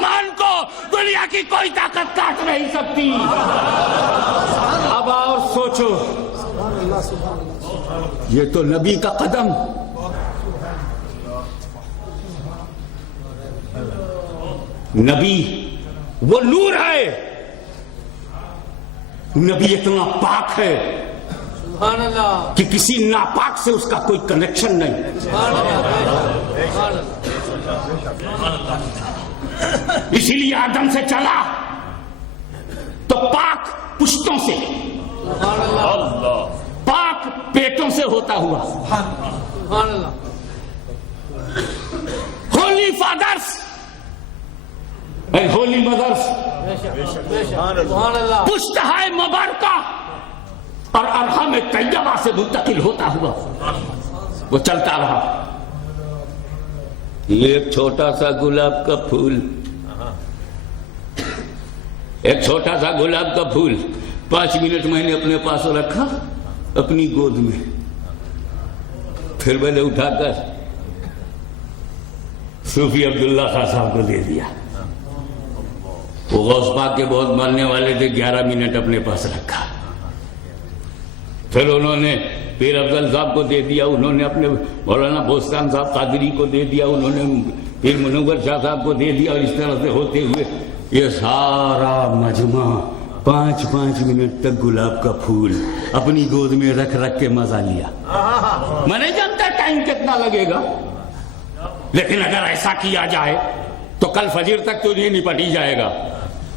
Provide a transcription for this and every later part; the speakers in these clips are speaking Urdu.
ایمان کو دنیا کی کوئی طاقت کاٹ نہیں سکتی. اب اور سوچو, یہ تو نبی کا قدم, نبی وہ نور ہے, نبی اتنا پاک ہے کہ کسی ناپاک سے اس کا کوئی کنیکشن نہیں. اسی لیے آدم سے چلا تو پاک پشتوں سے, پاک پیٹوں سے ہوتا ہوا. Holy fathers and holy mothers, پشت ہے مبارکہ اور ارحام طیبہ سے منتقل ہوتا ہوا وہ چلتا رہا. ایک چھوٹا سا گلاب کا پھول, ایک چھوٹا سا گلاب کا پھول 5 منٹ میں نے اپنے پاس رکھا اپنی گود میں, پھر میں نے اٹھا کر صوفی عبداللہ خان صاحب کو دے دیا. وہ غوث پاک کے بہت ماننے والے تھے, 11 منٹ اپنے پاس رکھا. پھر انہوں نے پیر افضل صاحب کو دے دیا, انہوں نے اپنے مولانا بوستان صاحب قادری کو دے دیا, انہوں نے پیر منور شاہ صاحب کو دے دیا, اور اس طرح سے ہوتے ہوئے یہ سارا مجمع 5 منٹ تک گلاب کا پھول اپنی گود میں رکھ کے مزہ لیا. میں نہیں جانتا ٹائم کتنا لگے گا, لیکن اگر ایسا کیا جائے تو کل فجر تک تو یہ نپٹ ہی جائے گا.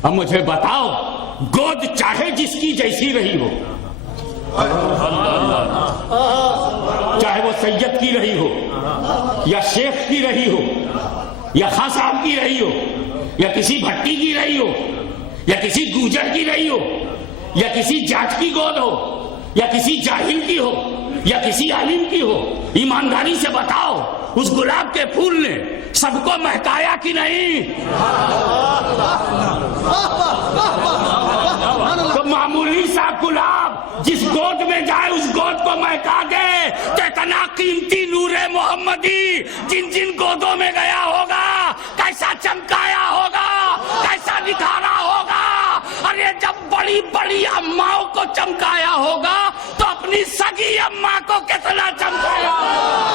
اب مجھے بتاؤ, گود چاہے جس کی جیسی رہی ہو, چاہے وہ سید کی رہی ہو یا شیخ کی رہی ہو یا خاں صاحب کی رہی ہو یا کسی بھٹی کی رہی ہو یا کسی گوجر کی رہی ہو یا کسی جاٹ کی گود ہو یا کسی جاہل کی ہو یا کسی عالم کی ہو, ایمانداری سے بتاؤ اس گلاب کے پھول نے سب کو مہکایا کہ نہیں؟ تو معمولی سا گلاب جس گود میں جائے اس گود کو مہکا دے تو اتنا قیمتی نور محمدی جن جن گودوں میں گیا ہوگا کیسا چمکایا ہوگا, کیسا نکھارا ہوگا. ارے جب بڑی بڑی اماؤں کو چمکایا ہوگا تو اپنی سگی اماں کو کتنا چمکایا ہوگا.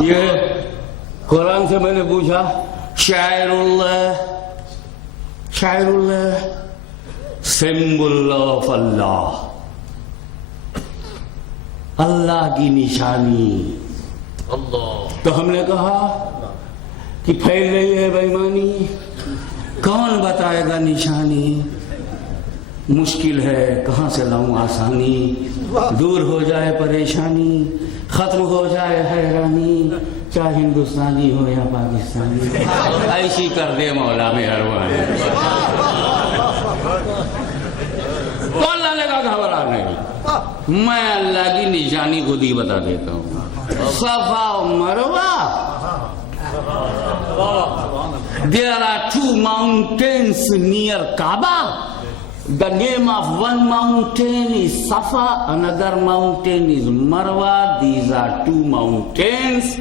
یہ قرآن سے میں نے پوچھا, شاعر اللہ, شاعر اللہ, سمبل آف اللہ, اللہ کی نشانی. تو ہم نے کہا کہ پھیل رہی ہے بےایمانی, کون بتائے گا نشانی, مشکل ہے کہاں سے لاؤں آسانی, دور ہو جائے پریشانی, ختم ہو جائے حیرانی, چاہے ہندوستانی ہو یا پاکستانی, ایسی کر دے مولا مہربانی. تو اللہ نے کہا گھبرا نہیں, میں اللہ کی نشانی خود ہی بتا دیتا ہوں. صفا و Marwa, there are 2 mountains near Kaaba. The name of one mountain is Safa, another mountain is Marwa. These are 2 mountains.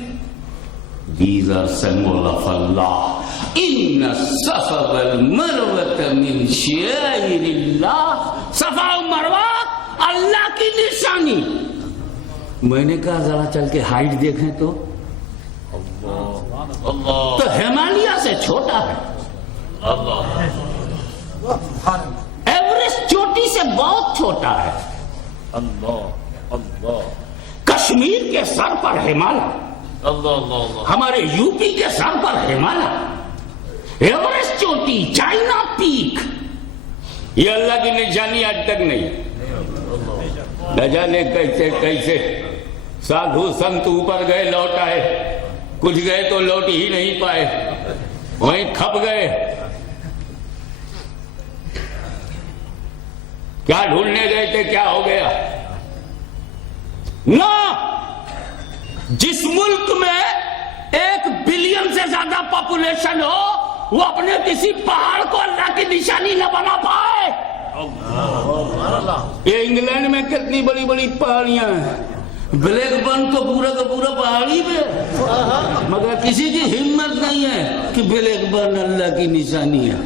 These are symbol of Allah. Inna Safa wal Marwa min sha'airillah. Safa و Marwa اللہ کی نشانی. میں نے کہا ذرا چل کے ہائٹ دیکھیں تو ہمالیہ سے چھوٹا ہے, ایوریسٹ چوٹی سے بہت چھوٹا ہے. کشمیر کے سر پر ہمالیہ, ہمارے یو پی کے سر پر ہمالیہ, ایوریسٹ چوٹی, چائنا پیک, یہ اللہ کی نشانی آج تک نہیں. نہ جانے کیسے کیسے سادھو سنت اوپر گئے لوٹ آئے, کچھ گئے تو لوٹ ہی نہیں پائے, وہیں کھپ گئے. کیا ڈھونڈنے گئے تھے, کیا ہو گیا؟ نہ, جس ملک میں 1 بلین سے زیادہ کا پاپولیشن ہو وہ اپنے کسی پہاڑ کو اللہ کی نشانی نہ بنا پائے. یہ انگلینڈ میں کتنی بڑی بڑی پہاڑیاں ہیں, بلیک برن تو پورا کا پورا پہاڑی پہ, مگر کسی کی ہمت نہیں ہے کہ بلیک برن اللہ کی نشانی ہے.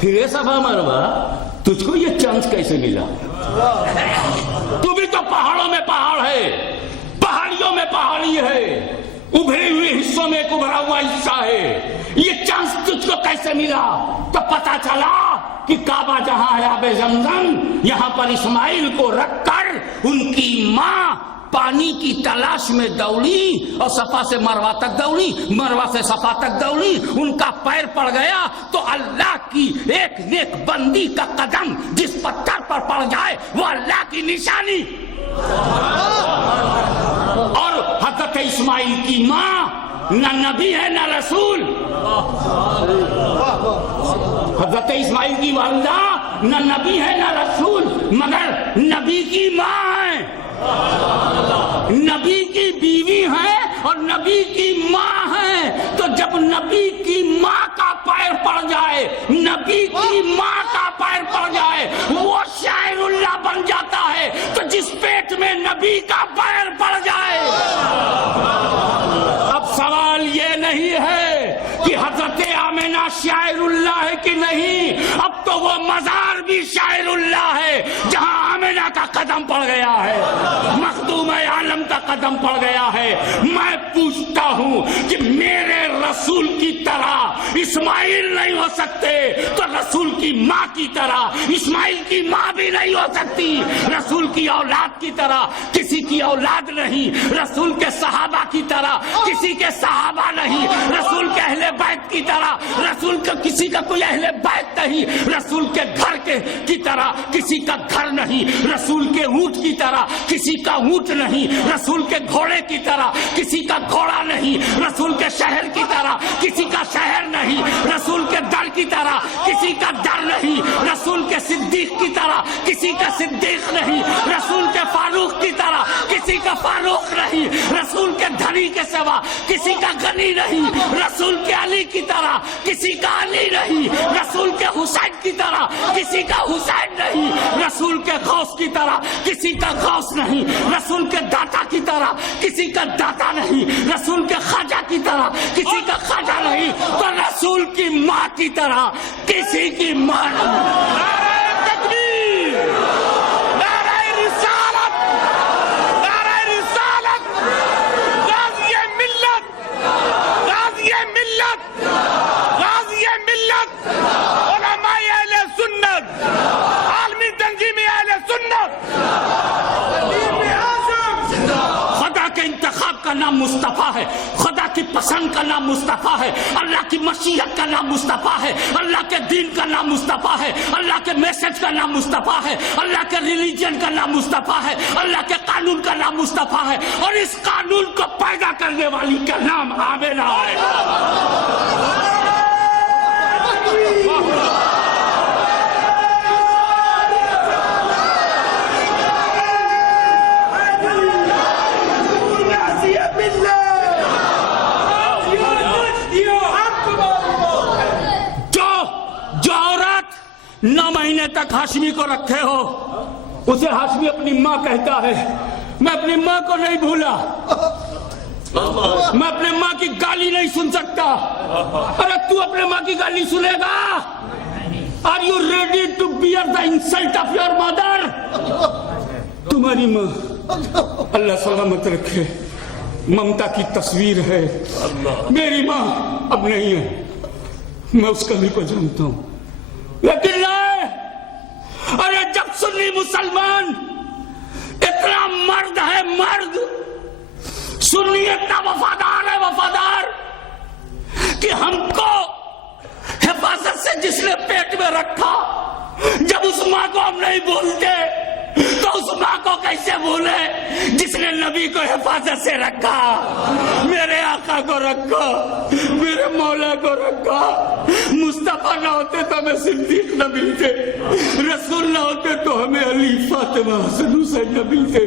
پھر یہ صفا مروا تجھ کو یہ چانس کیسے ملا؟ تو بھی تو پہاڑوں میں پہاڑ ہے, پہاڑیوں میں پہاڑی ہے, ابھرے ہوئے حصوں میں ایک ابھرا ہوا حصہ ہے. یہ چانس تجھ کو کیسے ملا؟ تو پتا چلا کہ کعبہ جہاں ہے آب زمزم, یہاں پر اسماعیل کو رکھ کر ان کی ماں پانی کی تلاش میں دوڑی اور صفا سے مروہ تک دوڑی, مروہ سے صفا تک دوڑی. ان کا پیر پڑ گیا تو اللہ کی ایک نیک بندی کا قدم جس پتھر پر پڑ جائے وہ اللہ کی نشانی. اور حضرت اسماعیل کی ماں نہ نبی ہے نہ رسول. حضرت اسماعیل کی والدہ نہ نبی ہے نہ رسول, مگر نبی کی ماں ہے, نبی کی بیوی ہے اور نبی کی ماں ہے. تو جب نبی کی ماں کا پیر پڑ جائے, نبی کی ماں کا پیر پڑ جائے, وہ شاعر اللہ بن جاتا ہے. تو جس پیٹ میں نبی کا پیر پڑ جائے, اب سوال یہ نہیں ہے کہ حضرت آمنہ شاعر اللہ ہے کہ نہیں, اب تو وہ مزار بھی شاعر اللہ ہے جہاں آمنہ کا قدم پڑ گیا ہے, مخدوم عالم کا قدم پڑ گیا ہے. میں پوچھتا ہوں کہ میرے رسول کی طرح اسماعیل نہیں ہو سکتے تو رسول کی ماں کی طرح اسماعیل کی ماں بھی نہیں ہو سکتی. رسول کی اولاد کی طرح کسی کی اولاد نہیں, رسول کے صحابہ کی طرح کسی کے صحابہ نہیں, رسول کے اہل بیت کی طرح رسول کا کسی کا کوئی اہل بیت نہیں, رسول کے گھر کی طرح کسی کا گھر نہیں, رسول کے اونٹ کی طرح کسی کا اونٹ نہیں, رسول کے گھوڑے کی طرح کسی کا گھوڑا نہیں, رسول کے شہر کی طرح کسی کا شہر نہیں, رسول کے در کی طرح کسی کا در نہیں, رسول کے صدیق کی طرح کسی کا صدیق نہیں, رسول کے فاروق کی طرح کسی کا فاروق نہیں, رسول کے دھنی کے سوا کسی کا غنی نہیں, رسول کے علی کی طرح کسی کا علی نہیں, رسول کے حسین کی طرح کسی کا حسین نہیں, رسول کے غوث کی طرح کسی کا غوث نہیں, رسول کے داتا کی طرح کسی کا داتا نہیں, رسول کے خواجہ کی طرح کسی کا خواجہ نہیں, تو رسول کی ماں کی طرح کسی کی ماں نہیں. نعرہ تکبیر, نعرہ رسالت, نعرہ رسالت, غازی ملت, غازی ملت, غازی ملت, علماء اہل سنت, عالمی تنظیم اہل سنت. خدا کے انتخاب کا نام مصطفیٰ ہے, خدا کی پسند کا نام مصطفیٰ ہے, اللہ کی مشیت کا نام مصطفیٰ ہے, اللہ کے دین کا نام مصطفیٰ ہے, اللہ کے میسج کا نام مصطفیٰ ہے, اللہ کے ریلیجن کا نام مصطفیٰ ہے, اللہ کے قانون کا نام مصطفیٰ ہے, اور اس قانون کو پیدا کرنے والی کا نام آمنہ ہے. نو مہینے تک ہاشمی کو رکھے ہو, اسے ہاشمی اپنی ماں کہتا ہے. میں اپنی ماں کو نہیں بھولا, میں اپنے ماں کی گالی نہیں سن سکتا. ارے تو اپنے ماں کی گالی سنے گا؟ Are you ready to bear the insult of your mother? تمہاری ماں اللہ سلامت رکھے ممتا کی تصویر ہے, میری ماں اب نہیں ہے, میں اس کمی کو جانتا ہوں. لیکن ارے جب سنی مسلمان اتنا مرد ہے, مرد سنی اتنا وفادار ہے, وفادار کہ ہم کو حفاظت سے جس نے پیٹ میں رکھا, جب اس ماں کو ہم نہیں بولتے تو اس ماں کو کیسے بھولے جس نے نبی کو حفاظت سے رکھا, میرے آقا کو رکھا, میرے مولا کو رکھا. مصطفیٰ نہ ہوتے تو ہمیں صدیق نہ ملتے, رسول نہ ہوتے تو ہمیں علی, فاطمہ, حسن, حسین نہ ملتے.